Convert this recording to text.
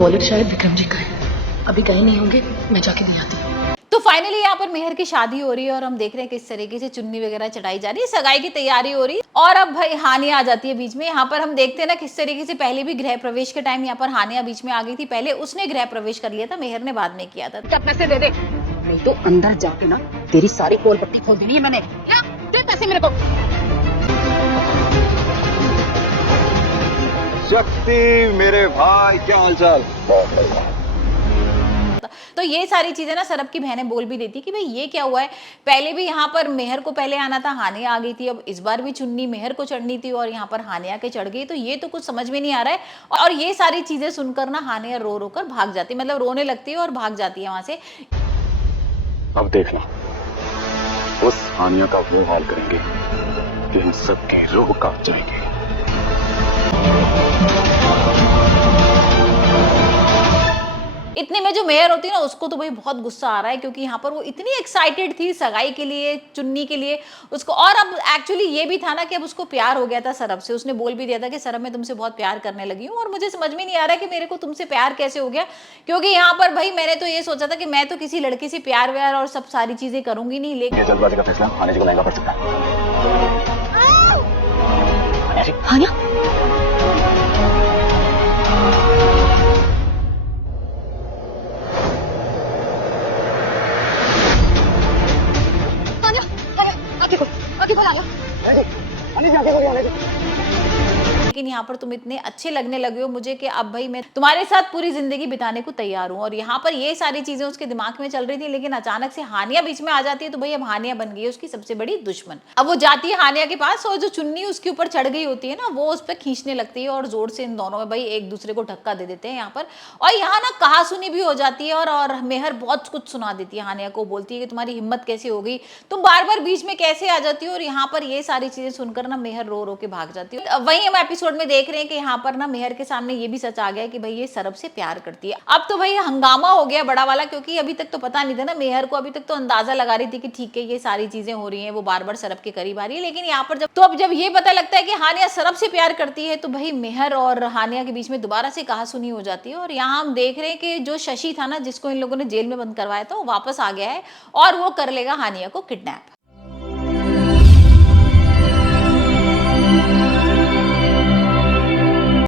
Wallet शायद विक्रम जी का है, अभी कहीं नहीं होंगे, मैं जाके ले आती हूँ। तो फाइनली यहाँ पर मेहर की शादी हो रही है और हम देख रहे हैं किस तरीके से चुन्नी वगैरह चढ़ाई जा रही है, सगाई की तैयारी हो रही है। और अब भाई हानिया आ जाती है बीच में। यहाँ पर हम देखते हैं ना किस तरीके से पहले भी गृह प्रवेश के टाइम यहाँ पर हानिया बीच में आ गई थी। पहले उसने गृह प्रवेश कर लिया था, मेहर ने बाद में किया था। क्या पैसे दे दे, नहीं तो अंदर जाके ना तेरी सारी पोल पट्टी खोल देनी है मैंने। दे पैसे मेरे को। शक्ति मेरे भाई, क्या हालचाल? बहुत बढ़िया। तो ये सारी चीजें ना सरब की बहनें बोल भी देती कि भाई ये क्या हुआ है, पहले भी यहाँ पर मेहर को पहले आना था, हानिया आ गई थी, अब इस बार भी चुन्नी मेहर को चढ़नी थी और यहाँ पर हानिया के चढ़ गई। तो ये तो कुछ समझ में नहीं आ रहा है। और ये सारी चीजें सुनकर ना हानिया रो रो कर भाग जाती, मतलब रोने लगती है और भाग जाती है वहां से। अब देखना, उस हानिया का वो हाल करेंगे कि हम सबकी रूह कांप जाएंगे। इतने में जो मेयर होती है ना उसको तो भाई बहुत गुस्सा आ रहा है, क्योंकि यहाँ पर वो इतनी एक्साइटेड थी सगाई के लिए, चुन्नी के लिए उसको। और अब एक्चुअली ये भी था ना कि अब उसको प्यार हो गया था सरब से। उसने बोल भी दिया था कि सरब मैं तुमसे बहुत प्यार करने लगी हूँ। और मुझे समझ में नहीं आ रहा है कि मेरे को तुमसे प्यार कैसे हो गया, क्योंकि यहाँ पर भाई मैंने तो ये सोचा था कि मैं तो किसी लड़की से प्यार व्यार और सब सारी चीजें करूंगी नहीं, लेकिन जल्दबाजी का फैसला हानिया जी को महंगा पड़ सकता है। हानिया, लेकिन यहाँ पर तुम इतने अच्छे लगने लगे हो मुझे कि अब भाई मैं तुम्हारे साथ पूरी जिंदगी बिताने को तैयार हूँ। और यहाँ पर ये सारी चीजें उसके दिमाग में चल रही थी, लेकिन अचानक से हानिया बीच में आ जाती है। तो भाई अब हानिया बन गई है उसकी सबसे बड़ी दुश्मन। अब वो जाती है हानिया के पास और जो चुन्नी उसके ऊपर चढ़ गई होती है ना, वो उस पर खींचने लगती है और जोर से इन दोनों में भाई एक दूसरे को धक्का दे देते हैं यहाँ पर। और यहाँ ना कहासुनी भी हो जाती है और मेहर बहुत कुछ सुना देती है हानिया को, बोलती है कि तुम्हारी हिम्मत कैसे हो गई, तुम बार बार बीच में कैसे आ जाती हो। और यहाँ पर ये सारी चीजें सुनकर ना मेहर रो रो के भाग जाती है। वही हम एपिसोड में देख रहे हैं कि यहाँ पर ना मेहर के सामने ये भी सच आ गया कि भाई ये सरब से प्यार करती है। अब तो भाई हंगामा हो गया बड़ा वाला, क्योंकि अभी तक तो पता नहीं था ना मेहर को। अभी तक तो अंदाजा लगा रही थी कि ठीक है ये सारी चीजें हो रही हैं, वो बार बार सरब के करीब आ रही है। लेकिन यहाँ पर अब जब ये पता लगता है कि हानिया सरब से प्यार करती है, तो भाई मेहर और हानिया के बीच में दोबारा से कहासुनी हो जाती है। और यहाँ हम देख रहे हैं कि जो शशि था ना, जिसको इन लोगों ने जेल में बंद करवाया था, वो वापस आ गया है और वो कर लेगा हानिया को किडनैप।